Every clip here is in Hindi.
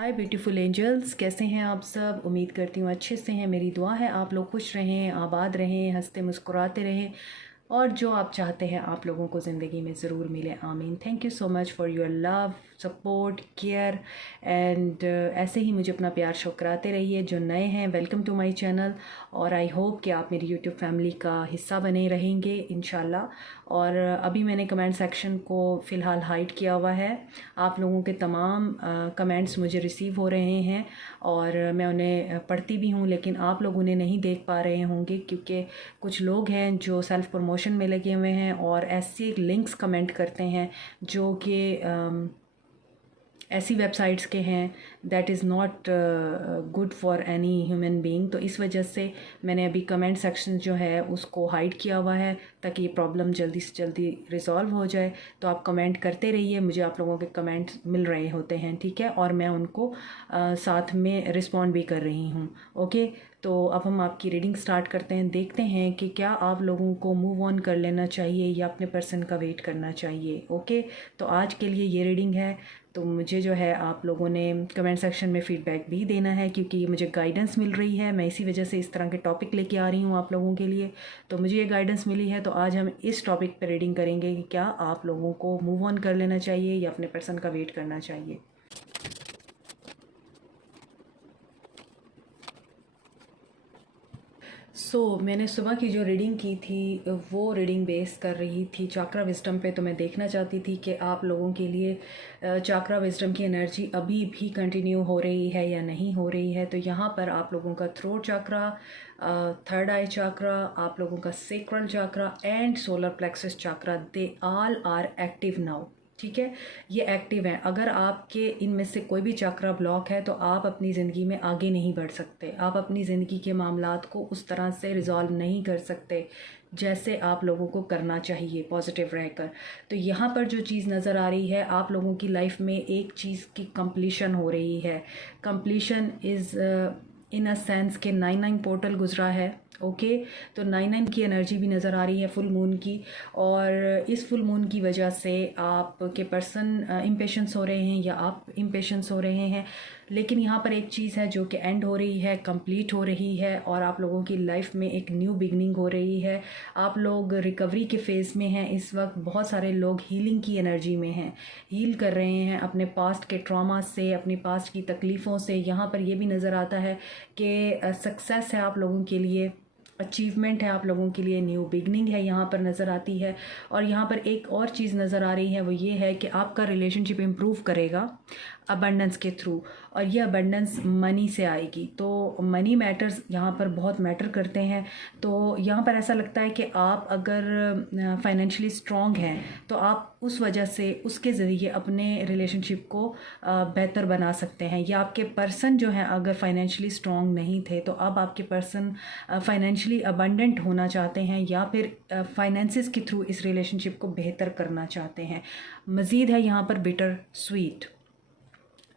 हाय ब्यूटीफुल एंजल्स, कैसे हैं आप सब। उम्मीद करती हूँ अच्छे से हैं। मेरी दुआ है आप लोग खुश रहें, आबाद रहें, हंसते मुस्कुराते रहें और जो आप चाहते हैं आप लोगों को ज़िंदगी में ज़रूर मिले। आमीन। Thank you so much for your love, support, care and ऐसे ही मुझे अपना प्यार शो कराते रहिए। जो नए हैं, वेलकम टू माय चैनल और आई होप कि आप मेरी यूट्यूब फैमिली का हिस्सा बने रहेंगे इंशाल्लाह। और अभी मैंने कमेंट सेक्शन को फ़िलहाल हाइड किया हुआ है। आप लोगों के तमाम कमेंट्स मुझे रिसीव हो रहे हैं और मैं उन्हें पढ़ती भी हूँ, लेकिन आप लोग उन्हें नहीं देख पा रहे होंगे क्योंकि कुछ लोग हैं जो सेल्फ़ प्रमोशन में लगे हुए हैं और ऐसे लिंक्स कमेंट करते हैं जो कि ऐसी वेबसाइट्स के हैं that is not good for any human being. तो इस वजह से मैंने अभी कमेंट सेक्शन जो है उसको हाइड किया हुआ है ताकि ये प्रॉब्लम जल्दी से जल्दी रिज़ॉल्व हो जाए। तो आप कमेंट करते रहिए, मुझे आप लोगों के कमेंट मिल रहे होते हैं, ठीक है, और मैं उनको साथ में रिस्पॉन्ड भी कर रही हूँ। ओके, तो अब हम आपकी रीडिंग स्टार्ट करते हैं। देखते हैं कि क्या आप लोगों को मूव ऑन कर लेना चाहिए या अपने पर्सन का वेट करना चाहिए। ओके, तो आज के लिए ये रीडिंग है। तो मुझे जो है आप लोगों ने कमेंट सेक्शन में फ़ीडबैक भी देना है क्योंकि ये मुझे गाइडेंस मिल रही है। मैं इसी वजह से इस तरह के टॉपिक लेके आ रही हूँ आप लोगों के लिए। तो मुझे ये गाइडेंस मिली है, तो आज हम इस टॉपिक पर रीडिंग करेंगे कि क्या आप लोगों को मूव ऑन कर लेना चाहिए या अपने पर्सन का वेट करना चाहिए। मैंने सुबह की जो रीडिंग की थी वो रीडिंग बेस कर रही थी चाक्रा विजडम पे। तो मैं देखना चाहती थी कि आप लोगों के लिए चाक्रा विजडम की एनर्जी अभी भी कंटिन्यू हो रही है या नहीं हो रही है। तो यहाँ पर आप लोगों का throat chakra, third eye chakra, आप लोगों का sacral chakra and solar plexus chakra, they all are active now. ठीक है, ये एक्टिव हैं। अगर आपके इनमें से कोई भी चक्रा ब्लॉक है तो आप अपनी ज़िंदगी में आगे नहीं बढ़ सकते। आप अपनी ज़िंदगी के मामलात को उस तरह से रिज़ॉल्व नहीं कर सकते जैसे आप लोगों को करना चाहिए पॉजिटिव रहकर। तो यहाँ पर जो चीज़ नज़र आ रही है, आप लोगों की लाइफ में एक चीज़ की कंप्लीशन हो रही है। Completion is in a sense के 9-9 पोर्टल गुजरा है। ओके, तो 9-9 की एनर्जी भी नज़र आ रही है फुल मून की, और इस फुल मून की वजह से आपके पर्सन इम्पेशंस हो रहे हैं या आप इम्पेशंस हो रहे हैं। लेकिन यहाँ पर एक चीज़ है जो कि एंड हो रही है, कंप्लीट हो रही है और आप लोगों की लाइफ में एक न्यू बिगनिंग हो रही है। आप लोग रिकवरी के फेज़ में हैं इस वक्त। बहुत सारे लोग हीलिंग की एनर्जी में हैं, हील कर रहे हैं अपने पास्ट के ट्रॉमा से, अपनी पास्ट की तकलीफ़ों से। यहाँ पर ये भी नज़र आता है कि सक्सेस है आप लोगों के लिए, अचीवमेंट है आप लोगों के लिए, न्यू बिगनिंग है यहाँ पर नज़र आती है। और यहाँ पर एक और चीज़ नज़र आ रही है, वो ये है कि आपका रिलेशनशिप इम्प्रूव करेगा अबंडेंस के थ्रू, और ये अबंडेंस मनी से आएगी। तो मनी मैटर्स यहाँ पर बहुत मैटर करते हैं। तो यहाँ पर ऐसा लगता है कि आप अगर फाइनेंशियली स्ट्रॉन्ग हैं तो आप उस वजह से उसके ज़रिए अपने रिलेशनशिप को बेहतर बना सकते हैं। या आपके पर्सन जो हैं अगर फाइनेंशियली स्ट्रॉन्ग नहीं थे तो अब आपके पर्सन फाइनेंशियली अबंडेंट होना चाहते हैं या फिर फाइनेंसिस के थ्रू इस रिलेशनशिप को बेहतर करना चाहते हैं। मज़ीद है यहाँ पर बिटर स्वीट।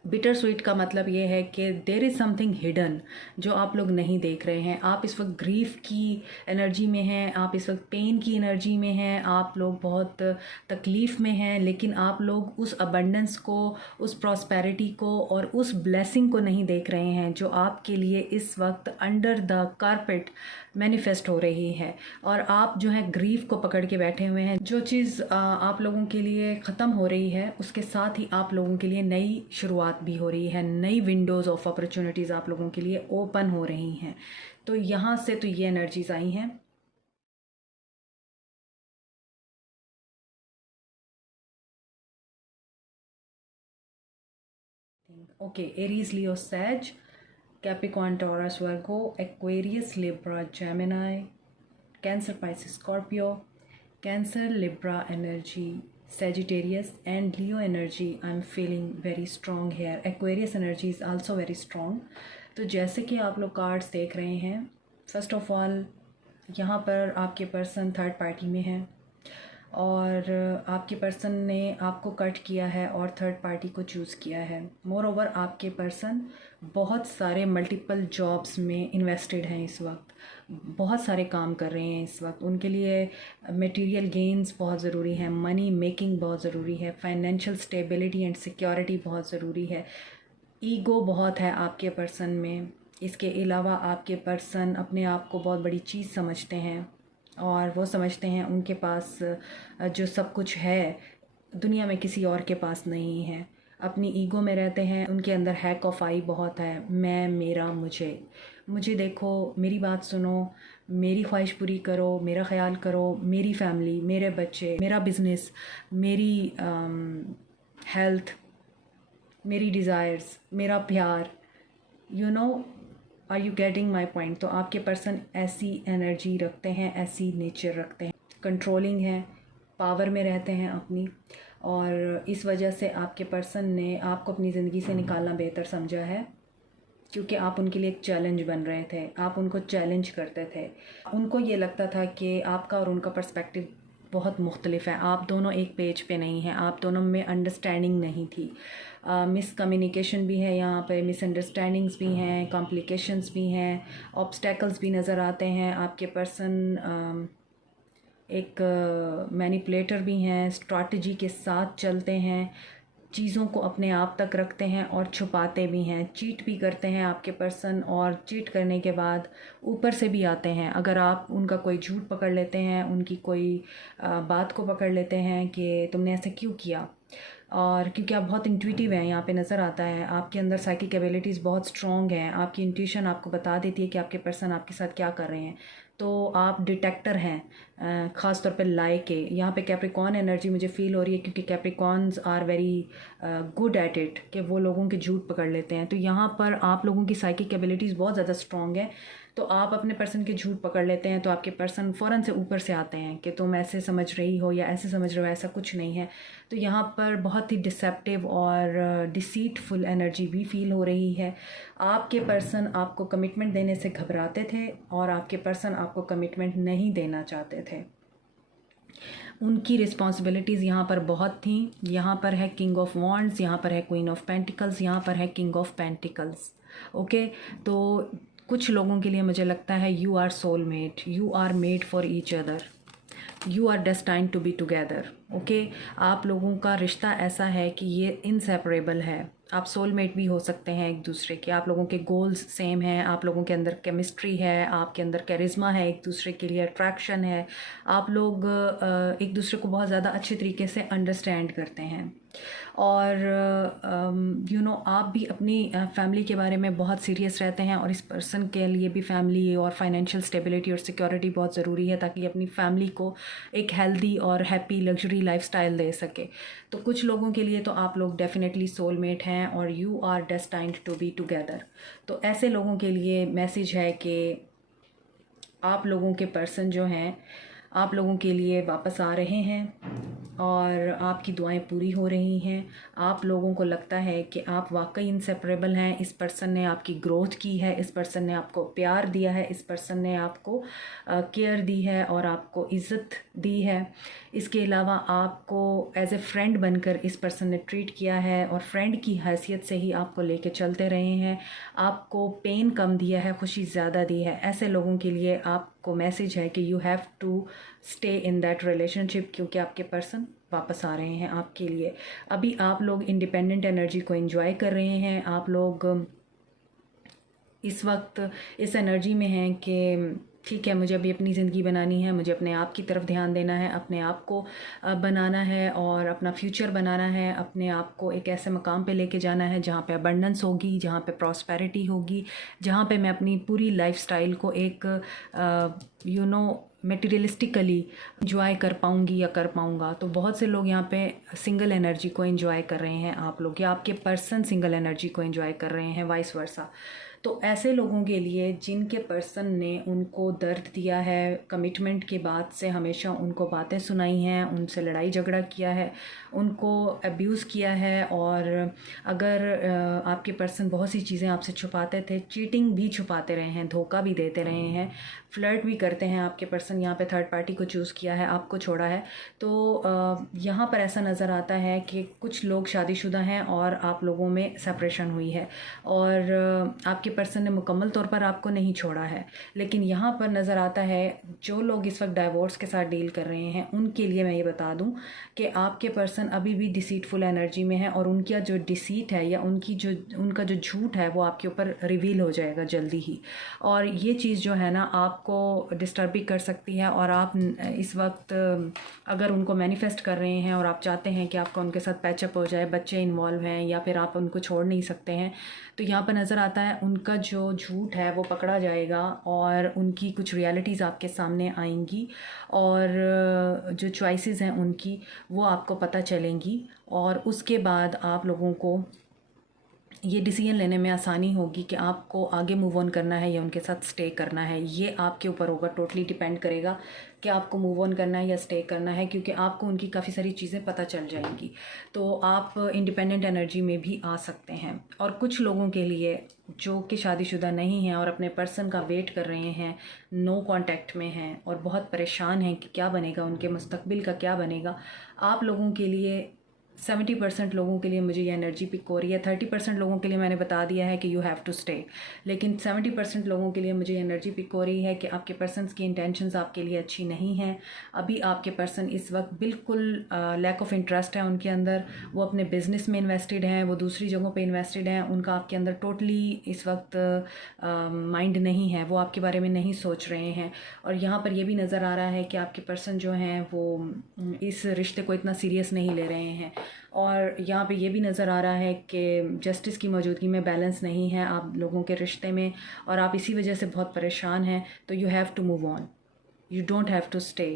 बिटर स्वीट का मतलब ये है कि देर इज़ समथिंग हिडन जो आप लोग नहीं देख रहे हैं। आप इस वक्त ग्रीफ की एनर्जी में हैं, आप इस वक्त पेन की एनर्जी में हैं, आप लोग बहुत तकलीफ़ में हैं, लेकिन आप लोग उस अबंडेंस को, उस प्रॉस्पेरिटी को और उस ब्लेसिंग को नहीं देख रहे हैं जो आपके लिए इस वक्त अंडर द कारपेट मैनिफेस्ट हो रही है। और आप जो है ग्रीफ को पकड़ के बैठे हुए हैं। जो चीज़ आप लोगों के लिए ख़त्म हो रही है उसके साथ ही आप लोगों के लिए नई शुरुआत भी हो रही है, नई विंडोज़ ऑफ अपॉर्चुनिटीज़ आप लोगों के लिए ओपन हो रही हैं। तो यहाँ से तो ये एनर्जीज आई हैं। Okay, Aries, Leo, sage, Capricorn, Taurus, Virgo, Aquarius, Libra, Gemini, Cancer, Pisces, Scorpio, Cancer, Libra energy, Sagittarius and Leo energy. I'm feeling very strong here. Aquarius energy is also very strong. तो जैसे कि आप लोग कार्ड्स देख रहे हैं, फर्स्ट ऑफ ऑल यहाँ पर आपके पर्सन थर्ड पार्टी में है और आपके पर्सन ने आपको कट किया है और थर्ड पार्टी को चूज़ किया है। मोर ओवर आपके पर्सन बहुत सारे मल्टीपल जॉब्स में इन्वेस्टेड हैं इस वक्त, बहुत सारे काम कर रहे हैं इस वक्त। उनके लिए मटेरियल गेन्स बहुत ज़रूरी है, मनी मेकिंग बहुत ज़रूरी है, फाइनेंशियल स्टेबिलिटी एंड सिक्योरिटी बहुत ज़रूरी है। ईगो बहुत है आपके पर्सन में। इसके अलावा आपके पर्सन अपने आप को बहुत बड़ी चीज़ समझते हैं और वो समझते हैं उनके पास जो सब कुछ है दुनिया में किसी और के पास नहीं है। अपनी ईगो में रहते हैं, उनके अंदर हैक ऑफ आई बहुत है, मैं, मेरा, मुझे देखो, मेरी बात सुनो, मेरी ख्वाहिश पूरी करो, मेरा ख्याल करो, मेरी फैमिली, मेरे बच्चे, मेरा बिज़नेस, मेरी हेल्थ, मेरी डिज़ायर्स, मेरा प्यार, you know, are you getting my point. तो आपके पर्सन ऐसी एनर्जी रखते हैं, ऐसी नेचर रखते हैं, कंट्रोलिंग है, पावर में रहते हैं अपनी, और इस वजह से आपके पर्सन ने आपको अपनी ज़िंदगी से निकालना बेहतर समझा है, क्योंकि आप उनके लिए एक चैलेंज बन रहे थे, आप उनको चैलेंज करते थे। उनको ये लगता था कि आपका और उनका पर्सपेक्टिव बहुत मुख्तलिफ है, आप दोनों एक पेज पे नहीं हैं, आप दोनों में अंडरस्टैंडिंग नहीं थी, मिसकम्युनिकेशन भी है यहाँ पे, मिसअंडरस्टैंडिंग्स भी हैं, कॉम्प्लिकेशंस भी हैं, ऑब्स्टेकल्स भी नज़र आते हैं। आपके पर्सन एक मैनिपुलेटर भी हैं, स्ट्रैटेजी के साथ चलते हैं, चीज़ों को अपने आप तक रखते हैं और छुपाते भी हैं, चीट भी करते हैं आपके पर्सन, और चीट करने के बाद ऊपर से भी आते हैं। अगर आप उनका कोई झूठ पकड़ लेते हैं, उनकी कोई बात को पकड़ लेते हैं कि तुमने ऐसे क्यों किया, और क्योंकि आप बहुत इंट्यूटिव हैं, यहाँ पे नज़र आता है आपके अंदर साइकिक एबिलिटीज़ बहुत स्ट्रॉन्ग हैं, आपकी इंट्यूशन आपको बता देती है कि आपके पर्सन आपके साथ क्या कर रहे हैं, तो आप डिटेक्टर हैं ख़ास तौर पे लाई के। यहाँ पे कैप्रिकॉन एनर्जी मुझे फ़ील हो रही है, क्योंकि Capricorns are very good at it, कि वो लोगों के झूठ पकड़ लेते हैं। तो यहाँ पर आप लोगों की साइकिक एबिलिटीज़ बहुत ज़्यादा स्ट्रॉन्ग है, तो आप अपने पर्सन के झूठ पकड़ लेते हैं, तो आपके पर्सन फ़ौरन से ऊपर से आते हैं कि तुम ऐसे समझ रही हो या ऐसे समझ रहे हो, ऐसा कुछ नहीं है। तो यहाँ पर बहुत ही डिसेप्टिव और डिसीटफुल एनर्जी भी फ़ील हो रही है। आपके पर्सन आपको कमिटमेंट देने से घबराते थे और आपके पर्सन आपको कमिटमेंट नहीं देना चाहते थे। उनकी रिस्पॉन्सिबिलिटीज़ यहाँ पर बहुत थी। यहाँ पर है किंग ऑफ वॉन्ड्स, यहाँ पर है क्वीन ऑफ पेंटिकल्स, यहाँ पर है किंग ऑफ पेंटिकल्स। ओके, तो कुछ लोगों के लिए मुझे लगता है you are soulmate, you are made for each other, you are destined to be together. Okay, आप लोगों का रिश्ता ऐसा है कि ये इनसेपरेबल है, आप सोलमेट भी हो सकते हैं एक दूसरे के, आप लोगों के गोल्स सेम हैं, आप लोगों के अंदर केमिस्ट्री है, आपके अंदर कैरिज्मा है, एक दूसरे के लिए अट्रैक्शन है, आप लोग एक दूसरे को बहुत ज़्यादा अच्छे तरीके से अंडरस्टैंड करते हैं, और यू नो आप भी अपनी फैमिली के बारे में बहुत सीरियस रहते हैं, और इस पर्सन के लिए भी फैमिली और फाइनेंशियल स्टेबिलिटी और सिक्योरिटी बहुत ज़रूरी है, ताकि अपनी फैमिली को एक हेल्दी और हैप्पी लग्जरी लाइफस्टाइल दे सके। तो कुछ लोगों के लिए तो आप लोग डेफिनेटली सोलमेट हैं और you are destined to be together. तो ऐसे लोगों के लिए मैसेज है कि आप लोगों के पर्सन जो हैं आप लोगों के लिए वापस आ रहे हैं और आपकी दुआएं पूरी हो रही हैं। आप लोगों को लगता है कि आप वाकई इनसेपरेबल हैं, इस पर्सन ने आपकी ग्रोथ की है, इस पर्सन ने आपको प्यार दिया है, इस पर्सन ने आपको केयर दी है और आपको इज़्ज़त दी है। इसके अलावा आपको एज ए फ्रेंड बनकर इस पर्सन ने ट्रीट किया है और फ्रेंड की हैसियत से ही आपको लेके चलते रहे हैं, आपको पेन कम दिया है, खुशी ज़्यादा दी है। ऐसे लोगों के लिए आपको मैसेज है कि you have to stay in that relationship, क्योंकि आपके पर्सन वापस आ रहे हैं आपके लिए। अभी आप लोग इंडिपेंडेंट एनर्जी को एंजॉय कर रहे हैं, आप लोग इस वक्त इस एनर्जी में हैं कि ठीक है, मुझे अभी अपनी ज़िंदगी बनानी है, मुझे अपने आप की तरफ ध्यान देना है, अपने आप को बनाना है और अपना फ्यूचर बनाना है, अपने आप को एक ऐसे मकाम पे लेके जाना है जहाँ पे अबंडेंस होगी, जहाँ पे प्रॉस्पेरिटी होगी, जहाँ पे मैं अपनी पूरी लाइफस्टाइल को एक यू नो मटेरियलिस्टिकली इंजॉय कर पाऊँगी या कर पाऊँगा। तो बहुत से लोग यहाँ पे सिंगल एनर्जी को एंजॉय कर रहे हैं, आप लोग या आपके पर्सन सिंगल एनर्जी को एंजॉय कर रहे हैं, वाइस वर्सा। तो ऐसे लोगों के लिए जिनके पर्सन ने उनको दर्द दिया है, कमिटमेंट के बाद से हमेशा उनको बातें सुनाई हैं, उनसे लड़ाई झगड़ा किया है, उनको अब्यूज़ किया है, और अगर आपके पर्सन बहुत सी चीज़ें आपसे छुपाते थे, चीटिंग भी छुपाते रहे हैं, धोखा भी देते रहे हैं, फ्लर्ट भी करते हैं आपके पर्सन, यहाँ पे थर्ड पार्टी को चूज़ किया है, आपको छोड़ा है। तो यहाँ पर ऐसा नज़र आता है कि कुछ लोग शादीशुदा हैं और आप लोगों में सेपरेशन हुई है, और आपके पर्सन ने मुकम्मल तौर पर आपको नहीं छोड़ा है, लेकिन यहाँ पर नज़र आता है जो लोग इस वक्त डाइवोर्स के साथ डील कर रहे हैं उनके लिए मैं ये बता दूँ कि आपके पर्सन अभी भी डिसीटफुल एनर्जी में है, और उनका जो डिसीट है या उनका जो झूठ है वो आपके ऊपर रिवील हो जाएगा जल्दी ही। और ये चीज़ जो है ना आपको डिस्टर्ब भी कर सकती है, और आप इस वक्त अगर उनको मैनिफेस्ट कर रहे हैं और आप चाहते हैं कि आपका उनके साथ पैचअप हो जाए, बच्चे इन्वॉल्व हैं या फिर आप उनको छोड़ नहीं सकते हैं, तो यहाँ पर नज़र आता है उनका जो झूठ है वो पकड़ा जाएगा और उनकी कुछ रियलिटीज़ आपके सामने आएंगी, और जो चॉइसेस हैं उनकी वो आपको पता चलेंगी, और उसके बाद आप लोगों को ये डिसीजन लेने में आसानी होगी कि आपको आगे मूव ऑन करना है या उनके साथ स्टे करना है। ये आपके ऊपर होगा, टोटली डिपेंड करेगा कि आपको मूव ऑन करना है या स्टे करना है, क्योंकि आपको उनकी काफ़ी सारी चीज़ें पता चल जाएंगी। तो आप इंडिपेंडेंट एनर्जी में भी आ सकते हैं। और कुछ लोगों के लिए जो कि शादीशुदा नहीं हैं और अपने पर्सन का वेट कर रहे हैं, नो कांटेक्ट में हैं और बहुत परेशान हैं कि क्या बनेगा, उनके मुस्तकबिल का क्या बनेगा, आप लोगों के लिए 70% लोगों के लिए मुझे ये एनर्जी पिक हो रही है। 30% लोगों के लिए मैंने बता दिया है कि यू हैव टू स्टे, लेकिन 70% लोगों के लिए मुझे ये एनर्जी पिक हो रही है कि आपके पर्सन्स की इंटेंशंस आपके लिए अच्छी नहीं हैं। अभी आपके पर्सन इस वक्त बिल्कुल लैक ऑफ इंटरेस्ट है उनके अंदर, वो अपने बिज़नेस में इन्वेस्टेड हैं, वो दूसरी जगहों पे इन्वेस्टेड हैं, उनका आपके अंदर टोटली इस वक्त माइंड नहीं है, वो आपके बारे में नहीं सोच रहे हैं। और यहाँ पर ये भी नज़र आ रहा है कि आपके पर्सन जो हैं वो इस रिश्ते को इतना सीरियस नहीं ले रहे हैं। और यहाँ पे ये भी नज़र आ रहा है कि जस्टिस की मौजूदगी में बैलेंस नहीं है आप लोगों के रिश्ते में, और आप इसी वजह से बहुत परेशान हैं। तो you have to move on, you don't have to stay,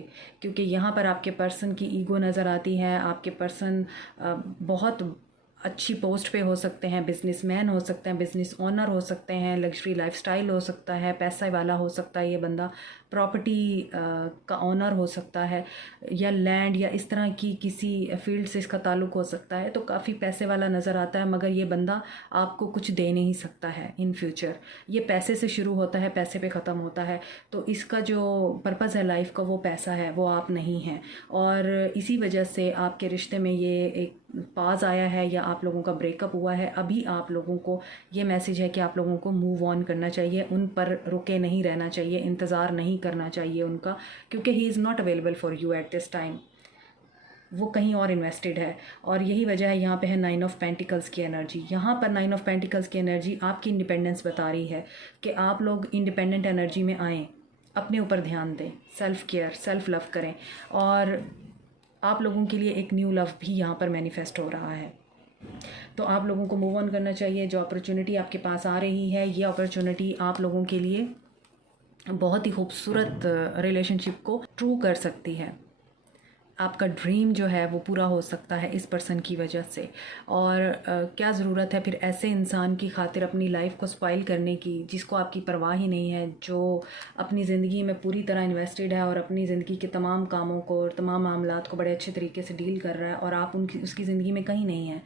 क्योंकि यहाँ पर आपके पर्सन की ईगो नज़र आती है। आपके पर्सन बहुत अच्छी पोस्ट पे हो सकते हैं, बिजनेसमैन हो सकते हैं, बिज़नेस ओनर हो सकते हैं, लग्जरी लाइफस्टाइल हो सकता है, पैसा वाला हो सकता है ये बंदा, प्रॉपर्टी का ओनर हो सकता है, या लैंड या इस तरह की किसी फील्ड से इसका ताल्लुक़ हो सकता है। तो काफ़ी पैसे वाला नज़र आता है, मगर ये बंदा आपको कुछ दे नहीं सकता है इन फ्यूचर। ये पैसे से शुरू होता है, पैसे पे ख़त्म होता है। तो इसका जो पर्पज़ है लाइफ का वो पैसा है, वो आप नहीं हैं। और इसी वजह से आपके रिश्ते में ये एक पाज आया है या आप लोगों का ब्रेकअप हुआ है। अभी आप लोगों को ये मैसेज है कि आप लोगों को मूव ऑन करना चाहिए, उन पर रुके नहीं रहना चाहिए, इंतज़ार नहीं करना चाहिए उनका, क्योंकि he is not available for you at this time, वो कहीं और इन्वेस्टेड है। और यही वजह है यहाँ पे है 9 ऑफ पेंटिकल्स की एनर्जी। यहाँ पर 9 ऑफ पेंटिकल्स की एनर्जी आपकी इंडिपेंडेंस बता रही है कि आप लोग इंडिपेंडेंट एनर्जी में आएँ, अपने ऊपर ध्यान दें, सेल्फ़ केयर, सेल्फ़ लव करें। और आप लोगों के लिए एक न्यू लव भी यहाँ पर मैनिफेस्ट हो रहा है। तो आप लोगों को मूव ऑन करना चाहिए। जो अपॉर्चुनिटी आपके पास आ रही है, ये अपॉर्चुनिटी आप लोगों के लिए बहुत ही खूबसूरत रिलेशनशिप को ट्रू कर सकती है। आपका ड्रीम जो है वो पूरा हो सकता है इस पर्सन की वजह से। और क्या ज़रूरत है फिर ऐसे इंसान की खातिर अपनी लाइफ को स्पॉइल करने की, जिसको आपकी परवाह ही नहीं है, जो अपनी ज़िंदगी में पूरी तरह इन्वेस्टेड है और अपनी ज़िंदगी के तमाम कामों को और तमाम मामलात को बड़े अच्छे तरीके से डील कर रहा है, और आप उसकी ज़िंदगी में कहीं नहीं है।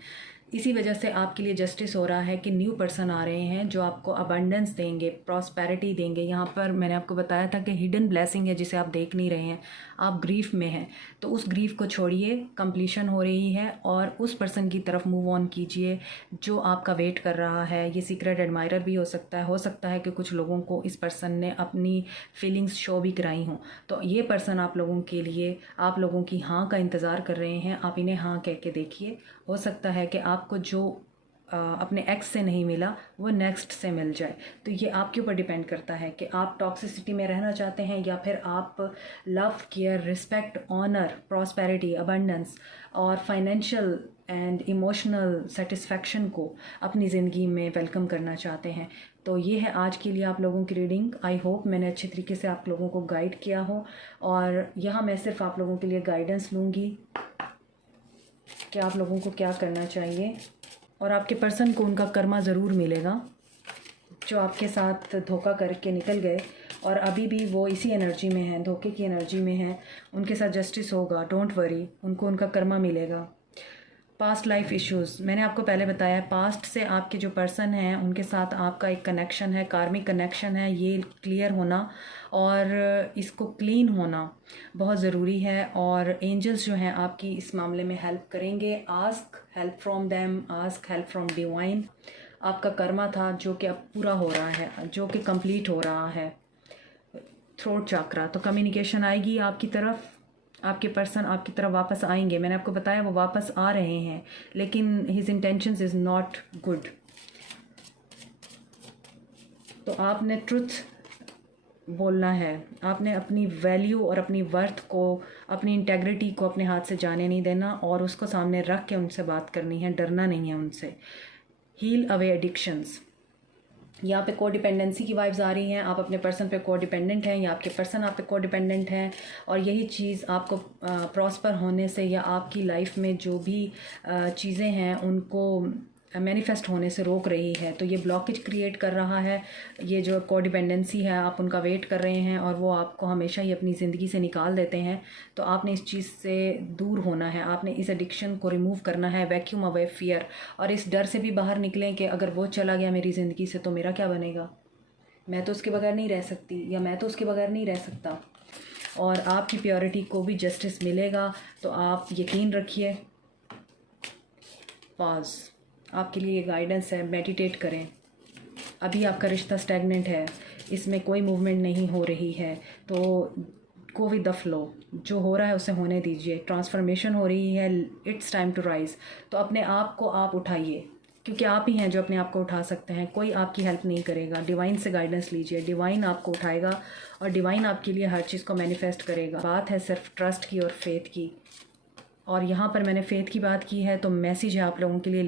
इसी वजह से आपके लिए जस्टिस हो रहा है कि न्यू पर्सन आ रहे हैं जो आपको अबंडेंस देंगे, प्रॉस्पेरिटी देंगे। यहाँ पर मैंने आपको बताया था कि हिडन ब्लेसिंग है जिसे आप देख नहीं रहे हैं, आप ग्रीफ में हैं, तो उस ग्रीफ को छोड़िए, कंप्लीशन हो रही है, और उस पर्सन की तरफ मूव ऑन कीजिए जो आपका वेट कर रहा है। ये सीक्रेट एडमायरर भी हो सकता है कि कुछ लोगों को इस पर्सन ने अपनी फीलिंग्स शो भी कराई हों। तो ये पर्सन आप लोगों के लिए, आप लोगों की हाँ का इंतज़ार कर रहे हैं। आप इन्हें हाँ कह के देखिए, हो सकता है कि आपको जो अपने एक्स से नहीं मिला वो नेक्स्ट से मिल जाए। तो ये आपके ऊपर डिपेंड करता है कि आप टॉक्सिसिटी में रहना चाहते हैं या फिर आप love, care, respect, honour, prosperity, abundance और फाइनेंशियल एंड इमोशनल सेटिस्फैक्शन को अपनी ज़िंदगी में वेलकम करना चाहते हैं। तो ये है आज के लिए आप लोगों की रीडिंग। आई होप मैंने अच्छे तरीके से आप लोगों को गाइड किया हो, और यहाँ मैं सिर्फ आप लोगों के लिए गाइडेंस लूँगी कि आप लोगों को क्या करना चाहिए। और आपके पर्सन को उनका कर्मा ज़रूर मिलेगा, जो आपके साथ धोखा करके निकल गए और अभी भी वो इसी एनर्जी में हैं, धोखे की एनर्जी में हैं। उनके साथ जस्टिस होगा, डोंट वरी, उनको उनका कर्मा मिलेगा। पास्ट लाइफ इश्यूज़, मैंने आपको पहले बताया, पास्ट से आपके जो पर्सन हैं उनके साथ आपका एक कनेक्शन है, कार्मिक कनेक्शन है, ये क्लियर होना और इसको क्लीन होना बहुत ज़रूरी है। और एंजल्स जो हैं आपकी इस मामले में हेल्प करेंगे। Ask help from them, ask help from divine. आपका कर्मा था जो कि अब पूरा हो रहा है, जो कि कंप्लीट हो रहा है। थ्रोट चक्रा, तो कम्युनिकेशन आएगी आपकी तरफ, आपके पर्सन आपकी तरफ वापस आएंगे। मैंने आपको बताया वो वापस आ रहे हैं, लेकिन his intentions is not good. तो आपने ट्रुथ बोलना है, आपने अपनी वैल्यू और अपनी वर्थ को, अपनी इंटेग्रिटी को अपने हाथ से जाने नहीं देना और उसको सामने रख के उनसे बात करनी है, डरना नहीं है उनसे। हील अवे एडिक्शंस, यहाँ पे को डिपेंडेंसी की वाइब्स आ रही हैं। आप अपने पर्सन पे को डिपेंडेंट हैं या आपके पर्सन आप पे को डिपेंडेंट हैं, और यही चीज़ आपको प्रॉस्पर होने से या आपकी लाइफ में जो भी चीज़ें हैं उनको मैनिफेस्ट होने से रोक रही है। तो ये ब्लॉकेज क्रिएट कर रहा है। ये जो को डिपेंडेंसी है आप उनका वेट कर रहे हैं और वो आपको हमेशा ही अपनी ज़िंदगी से निकाल देते हैं। तो आपने इस चीज़ से दूर होना है, आपने इस एडिक्शन को रिमूव करना है। वैक्यूम अवे फियर, और इस डर से भी बाहर निकलें कि अगर वो चला गया मेरी ज़िंदगी से तो मेरा क्या बनेगा, मैं तो उसके बगैर नहीं रह सकती या मैं तो उसके बगैर नहीं रह सकता। और आपकी प्योरिटी को भी जस्टिस मिलेगा। तो आप यकीन रखिए। पॉज, आपके लिए गाइडेंस है, मेडिटेट करें। अभी आपका रिश्ता स्टैगनेंट है, इसमें कोई मूवमेंट नहीं हो रही है, तो गो विद द फ्लो। जो हो रहा है उसे होने दीजिए। ट्रांसफॉर्मेशन हो रही है, इट्स टाइम टू राइज। तो अपने आप को आप उठाइए, क्योंकि आप ही हैं जो अपने आप को उठा सकते हैं, कोई आपकी हेल्प नहीं करेगा। डिवाइन से गाइडेंस लीजिए, डिवाइन आपको उठाएगा और डिवाइन आपके लिए हर चीज़ को मैनिफेस्ट करेगा। बात है सिर्फ ट्रस्ट की और फेथ की, और यहाँ पर मैंने फेथ की बात की है। तो मैसेज है आप लोगों के लिए,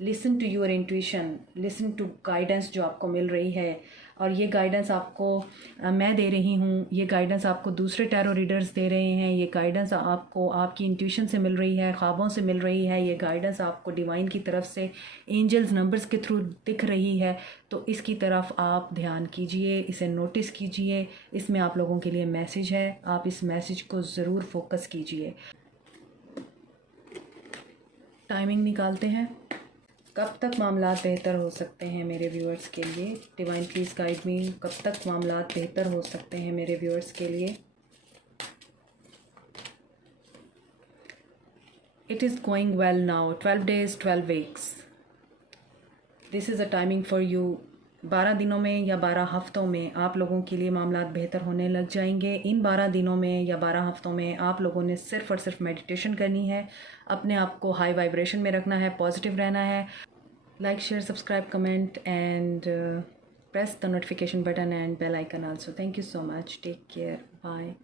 listen to your intuition, listen to guidance जो आपको मिल रही है। और ये गाइडेंस आपको मैं दे रही हूँ, ये गाइडेंस आपको दूसरे टैरो रीडर्स दे रहे हैं, ये गाइडेंस आपको आपकी इंट्यूशन से मिल रही है, ख्वाबों से मिल रही है, ये गाइडेंस आपको डिवाइन की तरफ से एंजल्स नंबर्स के थ्रू दिख रही है। तो इसकी तरफ आप ध्यान कीजिए, इसे नोटिस कीजिए। इसमें आप लोगों के लिए मैसेज है, आप इस मैसेज को ज़रूर फोकस कीजिए। टाइमिंग निकालते हैं, कब तक मामलात बेहतर हो सकते हैं मेरे व्यूअर्स के लिए। डिवाइन प्लीज़ गाइड मी, कब तक मामलात बेहतर हो सकते हैं मेरे व्यूअर्स के लिए। It is going well now, 12 days 12 weeks, this is a timing for you. 12 दिनों में या 12 हफ्तों में आप लोगों के लिए मामलात बेहतर होने लग जाएंगे। इन 12 दिनों में या 12 हफ्तों में आप लोगों ने सिर्फ़ और सिर्फ मेडिटेशन करनी है, अपने आप को हाई वाइब्रेशन में रखना है, पॉजिटिव रहना है। Like, share, subscribe, comment and press the notification button and bell icon also. Thank you so much. Take care. Bye.